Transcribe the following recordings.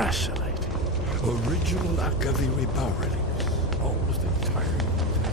Fascinating. Original Akaviri power reliefs. Almost entirely intact.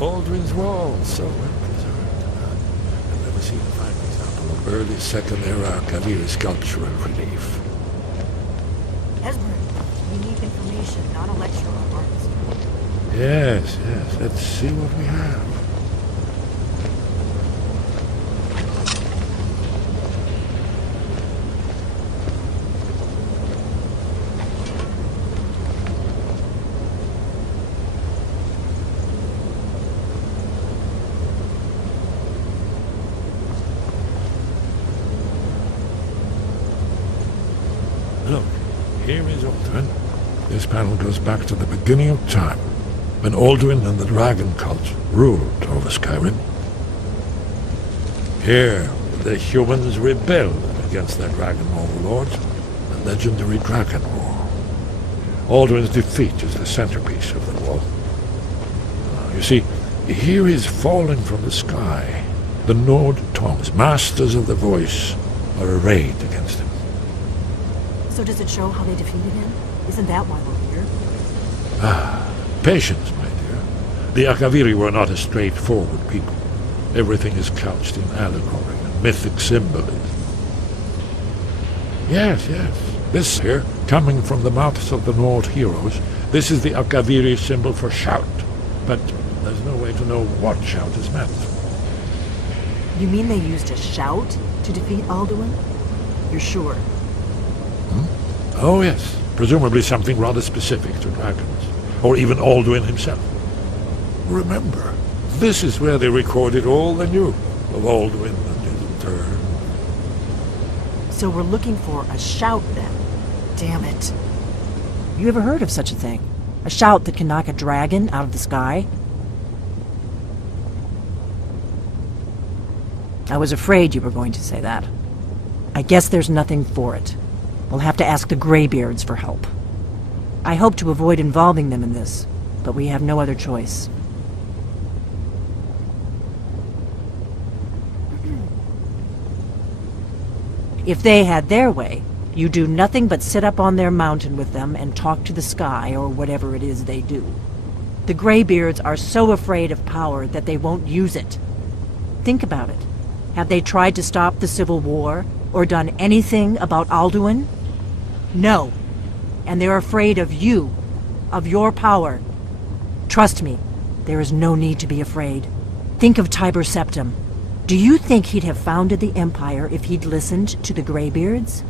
Aldrin's Wall, so well preserved. I've never seen a fine example of early Second Era Kaviri sculptural relief. Esbern, we need information, not a lecture on arts. Yes, let's see what we have. Look, here is Aldrin. This panel goes back to the beginning of time, when Aldrin and the dragon cult ruled over Skyrim. Here, the humans rebelled against their dragon overlords, the legendary Dragon War. Aldrin's defeat is the centerpiece of the war. You see, here is fallen from the sky. The Nord Tongs, masters of the voice, are arrayed against him. So does it show how they defeated him? Isn't that why we're here? Patience, my dear. The Akaviri were not a straightforward people. Everything is couched in allegory and mythic symbolism. Yes. This here, coming from the mouths of the Nord heroes, this is the Akaviri symbol for shout. But there's no way to know what shout is meant. You mean they used a shout to defeat Alduin? You're sure? Oh yes, presumably something rather specific to dragons, or even Alduin himself. Remember, this is where they recorded all they knew of Alduin and his return. So we're looking for a shout then. Damn it. You ever heard of such a thing? A shout that can knock a dragon out of the sky? I was afraid you were going to say that. I guess there's nothing for it. We'll have to ask the Greybeards for help. I hope to avoid involving them in this, but we have no other choice. If they had their way, you do nothing but sit up on their mountain with them and talk to the sky or whatever it is they do. The Greybeards are so afraid of power that they won't use it. Think about it. Have they tried to stop the Civil War or done anything about Alduin? No. And they're afraid of you, of your power. Trust me, there is no need to be afraid. Think of Tiber Septim. Do you think he'd have founded the Empire if he'd listened to the Greybeards?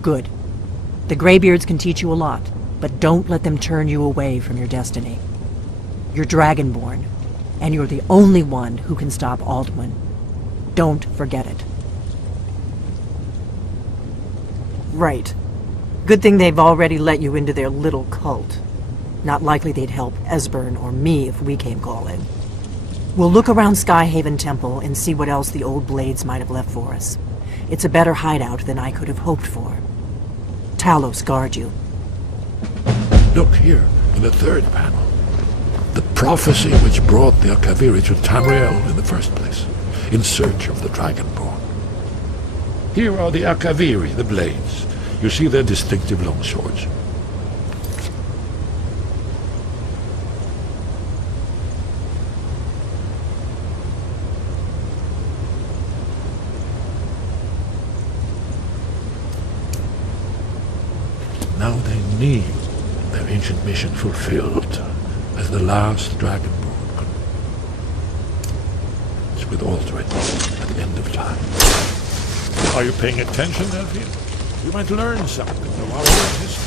Good. The Greybeards can teach you a lot, but don't let them turn you away from your destiny. You're Dragonborn, and you're the only one who can stop Alduin. Don't forget it. Right. Good thing they've already let you into their little cult. Not likely they'd help Esbern or me if we came calling. We'll look around Skyhaven Temple and see what else the old blades might have left for us. It's a better hideout than I could have hoped for. Talos guard you. Look here, in the third panel. The prophecy which brought the Akaviri to Tamriel in the first place, in search of the Dragonborn. Here are the Akaviri, the blades. You see their distinctive longswords. Now they need their ancient mission fulfilled as the last Dragonborn. with Aldrin at the end of time. Are you paying attention, Delphine? You might learn something of our own history.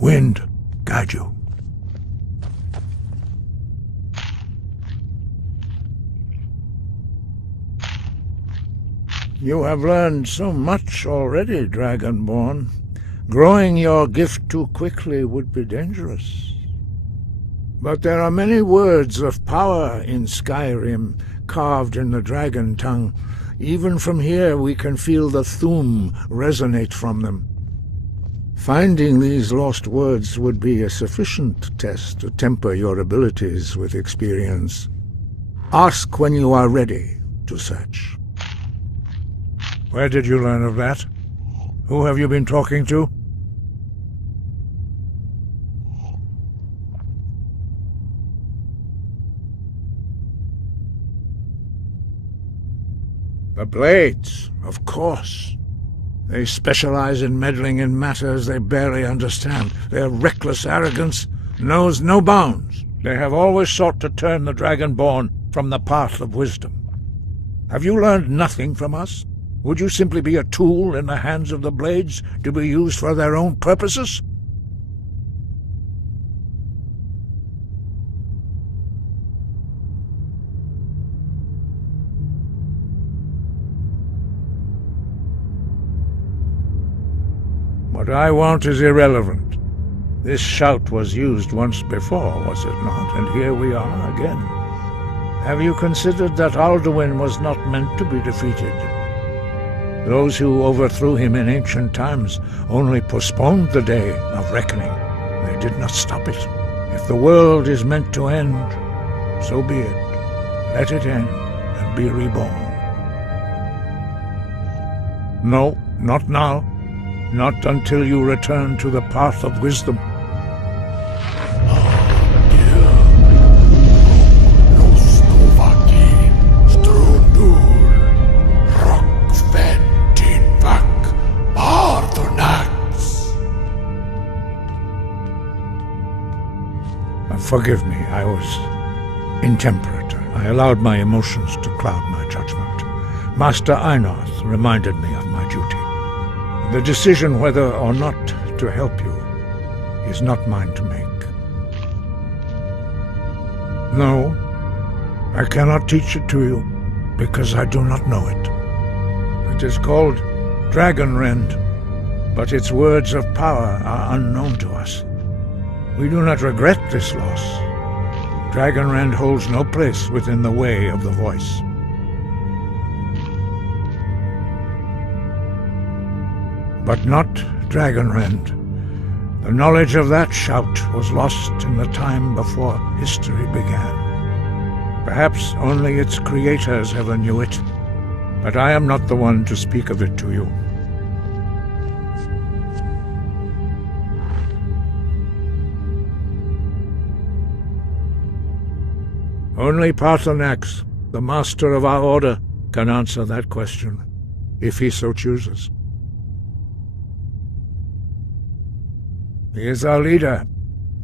Wind, guide you. You have learned so much already, Dragonborn. Growing your gift too quickly would be dangerous. But there are many words of power in Skyrim, carved in the dragon tongue. Even from here we can feel the Thu'um resonate from them. Finding these lost words would be a sufficient test to temper your abilities with experience. Ask when you are ready to search. Where did you learn of that? Who have you been talking to? The Blades, of course. They specialize in meddling in matters they barely understand. Their reckless arrogance knows no bounds. They have always sought to turn the Dragonborn from the path of wisdom. Have you learned nothing from us? Would you simply be a tool in the hands of the Blades to be used for their own purposes? What I want is irrelevant. This shout was used once before, was it not? And here we are again. Have you considered that Alduin was not meant to be defeated? Those who overthrew him in ancient times only postponed the day of reckoning. They did not stop it. If the world is meant to end, so be it. Let it end and be reborn. No, not now. Not until you return to the path of wisdom. Forgive me, I was intemperate. I allowed my emotions to cloud my judgment. Master Einarth reminded me of my duty. The decision whether or not to help you is not mine to make. No, I cannot teach it to you, because I do not know it. It is called Dragon Rend, but its words of power are unknown to us. We do not regret this loss. Dragon Rend holds no place within the way of the voice. But not Dragon Rend. The knowledge of that shout was lost in the time before history began. Perhaps only its creators ever knew it, but I am not the one to speak of it to you. Only Paarthurnax, the master of our order, can answer that question, if he so chooses. He is our leader.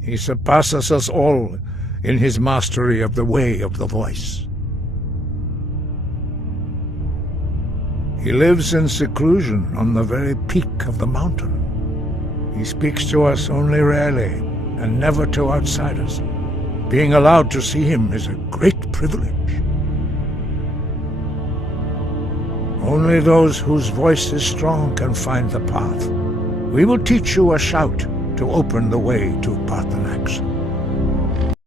He surpasses us all in his mastery of the way of the voice. He lives in seclusion on the very peak of the mountain. He speaks to us only rarely, and never to outsiders. Being allowed to see him is a great privilege. Only those whose voice is strong can find the path. We will teach you a shout to open the way to Paarthurnax.